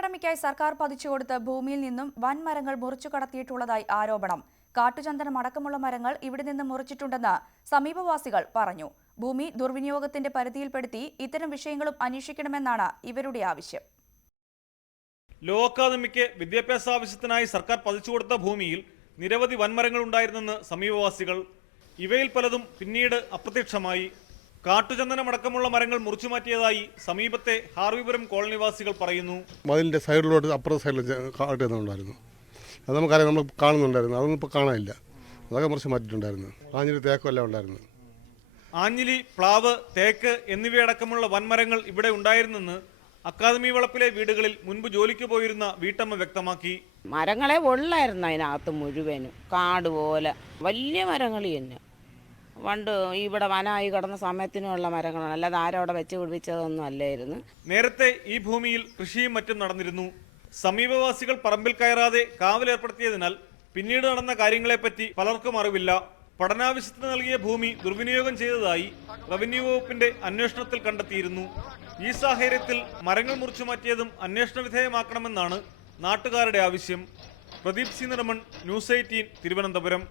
അക്കാഡമിക്കായി സർക്കാർ പതിച്ചുകൊടുത്ത ഭൂമിയിൽ നിന്നും വൻമരങ്ങൾ മുറിച്ചു കടത്തിയിട്ടുള്ളതായി ആരോപണം. കാട്ടുചന്ദനം അടക്കമുള്ള മരങ്ങൾ ഇവിടെ നിന്ന് മുറിച്ചിട്ടുണ്ടെന്ന് സമീപവാസികൾ പറഞ്ഞു. ഭൂമി ദുർവിനിയോഗത്തിന്റെ പരിധിയിൽപ്പെടുത്തി ഇത്തരം വിഷയങ്ങളും അന്വേഷിക്കണമെന്നാണ് ഇവരുടെ ആവശ്യം. ലോ അക്കാദമിക്ക് വിദ്യാഭ്യാസ ആവശ്യത്തിനായി സർക്കാർ പതിച്ചുകൊടുത്ത ഭൂമിയിൽ നിരവധി വൻമരങ്ങൾ ഉണ്ടായിരുന്നെന്ന് സമീപവാസികൾ. ഇവയിൽ പലതും പിന്നീട് അപ്രത്യക്ഷമായി. കാട്ടുചന്ദനമടക്കമുള്ള മരങ്ങൾ മുറിച്ചു മാറ്റിയതായി സമീപത്തെ ഹാർവിപുരം കോളനിവാസികൾ പറയുന്നു. മതിലിൻ്റെ സൈഡിലോട്ട് അപ്പുറത്തെ സൈഡിൽ കാട്ടുന്നുണ്ടായിരുന്നു. അത് നമുക്കറിയാം, നമ്മൾ കാണുന്നുണ്ടായിരുന്നു. അതൊന്നും ഇപ്പോൾ കാണാനില്ല. അതൊക്കെ മുറിച്ച് മാറ്റിയിട്ടുണ്ടായിരുന്നു. ആഞ്ഞിലി തേക്കെല്ലാം ഉണ്ടായിരുന്നു. ആഞ്ഞിലി, പ്ലാവ്, തേക്ക് എന്നിവയടക്കമുള്ള വൻമരങ്ങൾ ഇവിടെ ഉണ്ടായിരുന്നെന്ന് അക്കാദമി വളപ്പിലെ വീടുകളിൽ മുൻപ് ജോലിക്ക് പോയിരുന്ന വീട്ടമ്മ വ്യക്തമാക്കി. മരങ്ങളെ ഉള്ളായിരുന്നു അതിനകത്ത് മുഴുവനും, കാട് പോലെ വലിയ മരങ്ങൾ തന്നെ. പണ്ട് ഇവിടെ വനമായി കിടന്ന സമയത്തിനുള്ള മരങ്ങളാണ്, അല്ലാതെ ആരോടെ വെച്ച് പിടിപ്പിച്ചതൊന്നും അല്ലായിരുന്നു. നേരത്തെ ഈ ഭൂമിയിൽ കൃഷിയും മറ്റും നടന്നിരുന്നു. സമീപവാസികൾ പറമ്പിൽ കയറാതെ കാവലേർപ്പെടുത്തിയതിനാൽ പിന്നീട് നടന്ന കാര്യങ്ങളെപ്പറ്റി പലർക്കും അറിവില്ല. പഠനാവശ്യത്തിന് നൽകിയ ഭൂമി ദുർവിനിയോഗം ചെയ്തതായി റവന്യൂ വകുപ്പിന്റെ അന്വേഷണത്തിൽ കണ്ടെത്തിയിരുന്നു. ഈ സാഹചര്യത്തിൽ മരങ്ങൾ മുറിച്ചു മാറ്റിയതും അന്വേഷണ വിധേയമാക്കണമെന്നാണ് നാട്ടുകാരുടെ ആവശ്യം. പ്രദീപ് സി. നിർമ്മൺ, ന്യൂസ് 18, തിരുവനന്തപുരം.